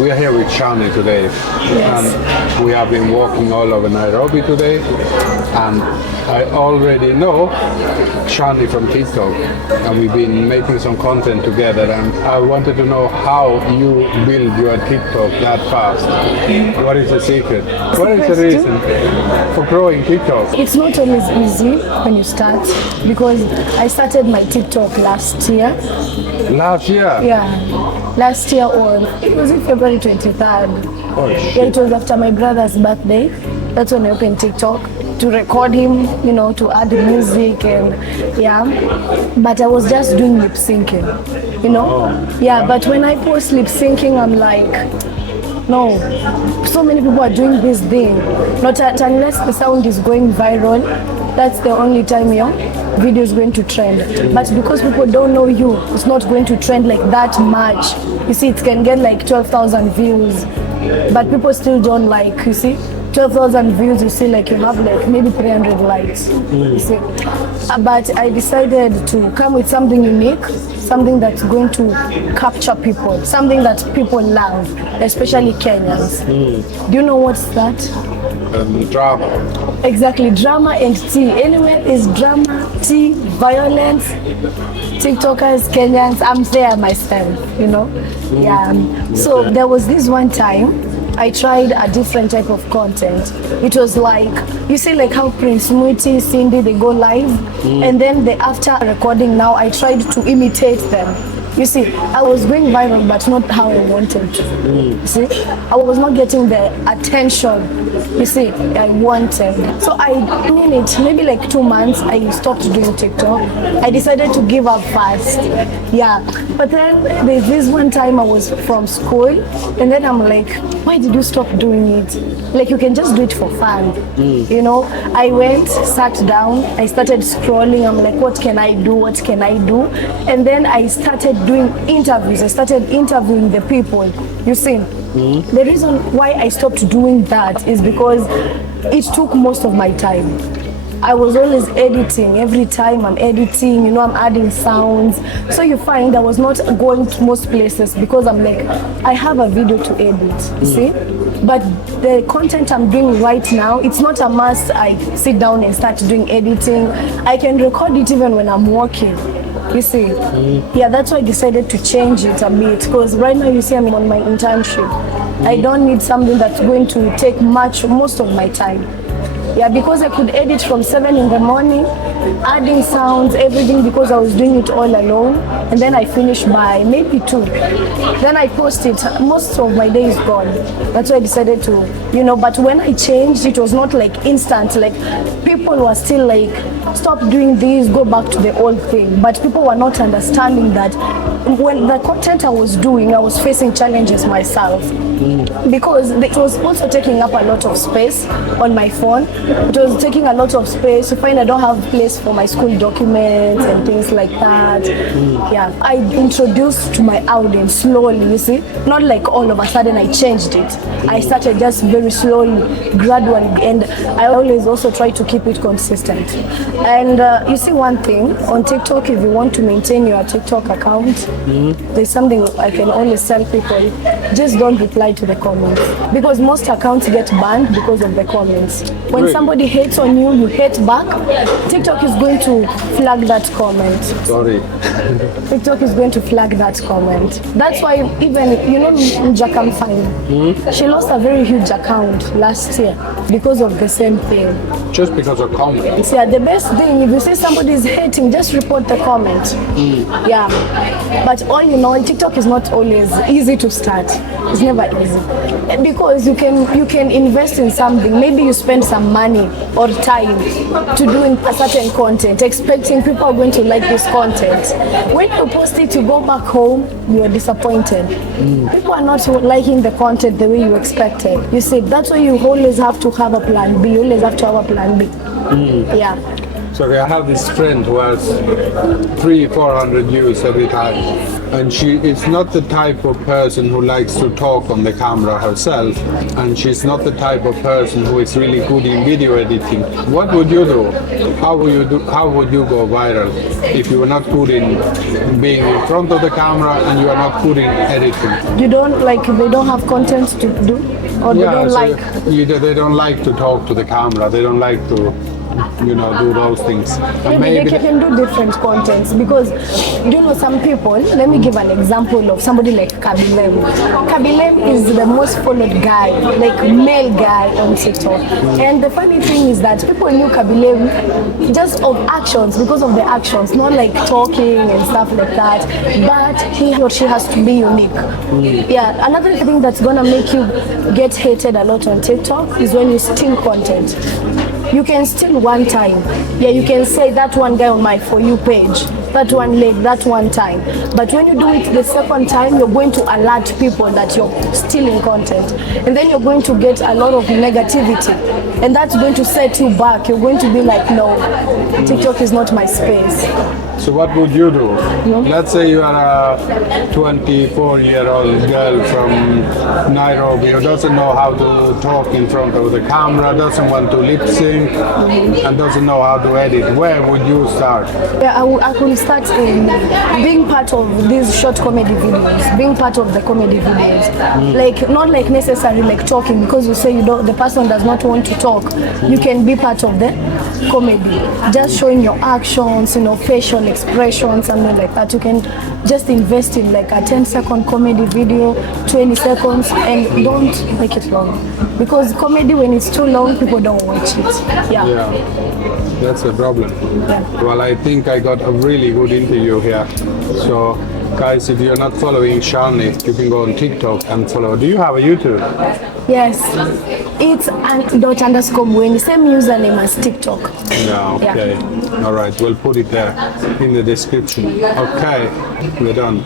We are here with Shanny today, and we have been walking all over Nairobi today, and I already know Shanny from TikTok, and we've been making some content together, and I wanted to know how you build your TikTok that fast. What is the secret? What is the reason for growing TikTok? It's not always easy when you start, because I started my TikTok last year. Last year? Yeah, last year on, it was in February 23rd. Oh, shit. Yeah, it was after my brother's birthday. That's when I opened TikTok to record him, you know, to add music and but I was just doing lip syncing, you know. But when I post lip syncing, I'm like, no, so many people are doing this thing. Not unless the sound is going viral, that's the only time your video is going to trend. But because people don't know you, it's not going to trend like that much. You see, it can get like 12,000 views, but people still don't like, you see. 12,000 views, you see, like you have like maybe 300 likes. You see. But I decided to come with something unique, something that's going to capture people, something that people love, especially Kenyans. Do you know what's that? Drama. Exactly, drama and tea. Anyway, is drama, tea, violence. TikTokers, Kenyans, I'm there myself, you know. So there was this one time I tried a different type of content. It was like, you see, like how Prince Muti, Cindy, they go live, and then after recording now, I tried to imitate them. You see, I was going viral, but not how I wanted to. You see, I was not getting the attention, you see, I wanted. So I did it, maybe like 2 months, I stopped doing TikTok. I decided to give up fast. But then there's this one time I was from school, and then I'm like, why did you stop doing it? Like, you can just do it for fun. You know, I went, sat down, I started scrolling. I'm like, what can I do? What can I do? And then I started doing interviews. I started interviewing the people. You see, the reason why I stopped doing that is because it took most of my time. I was always editing. Every time I'm editing, you know, I'm adding sounds. So you find I was not going to most places because I'm like, I have a video to edit, you see? But the content I'm doing right now, it's not a must I sit down and start doing editing. I can record it even when I'm working. You see, that's why I decided to change it a bit, because right now you see I'm on my internship. I don't need something that's going to take most of my time. Because I could edit from 7 in the morning, adding sounds, everything, because I was doing it all alone, and then I finished by maybe 2. Then I post it, most of my day is gone. That's why I decided to, you know, but when I changed, it was not like instant, like people were still like, stop doing this, go back to the old thing. But people were not understanding that when the content I was doing, I was facing challenges myself. Because it was also taking up a lot of space on my phone. It was taking a lot of space. You find I don't have place for my school documents and things like that. I introduced to my audience slowly, you see. Not like all of a sudden I changed it. I started just very slowly, gradually, and I always also try to keep it consistent. And you see one thing, on TikTok, if you want to maintain your TikTok account, there's something I can always tell people, just don't reply to the comments. Because most accounts get banned because of the comments. When somebody hates on you, you hate back, TikTok is going to flag that comment. Sorry. TikTok is going to flag that comment. That's why even, you know, Njakam Fine, she lost a very huge account last year because of the same thing. Just because of comments? The best thing, if you see somebody is hating, just report the comment. But all you know, TikTok is not always easy to start. It's never easy. Because you can invest in something. Maybe you spend some money or time to doing a certain content, expecting people are going to like this content. When you post it, you go back home, you are disappointed. People are not liking the content the way you expected. You see, that's why you always have to have a plan B. You always have to have a plan B. So I have this friend who has 300-400 views every time, and she is not the type of person who likes to talk on the camera herself, and she's not the type of person who is really good in video editing. What would you do? How would you go viral if you were not good in being in front of the camera and you are not good in editing? You don't like, they don't have content to do, or they don't like. Either they don't like to talk to the camera, they don't like to, do those things. And Maybe they can do different contents, because some people, let me give an example of somebody like Kabilem. Kabilem is the most followed guy, like male guy on TikTok. And the funny thing is that people knew Kabilem just of actions, because of the actions, not like talking and stuff like that. But he or she has to be unique. Yeah, another thing that's gonna make you get hated a lot on TikTok is when you steal content. You can steal one time. Yeah, you can say that one guy on my For You page, that one leg, that one time. But when you do it the second time, you're going to alert people that you're stealing content. And then you're going to get a lot of negativity. And that's going to set you back. You're going to be like, no, TikTok is not my space. So what would you do? Let's say you are a 24-year-old girl from Nairobi who doesn't know how to talk in front of the camera, doesn't want to lip sync, and doesn't know how to edit. Where would you start? Yeah, I will start in being part of these short comedy videos, being part of the comedy videos. Like, not like necessarily like talking, because you say the person does not want to talk. You can be part of the comedy, just showing your actions, facial expressions, something like that. You can just invest in like a 10-second comedy video, 20 seconds, and don't make it long, because comedy, when it's too long, people don't watch it. Yeah, that's the problem. Yeah. Well, I think I got a really good interview here. So guys, if you're not following Shanny, you can go on TikTok and follow. Do you have a YouTube? Yes, it's ant._mweni, same username as TikTok. No, okay. Yeah. All right, we'll put it there in the description. Okay, we're done.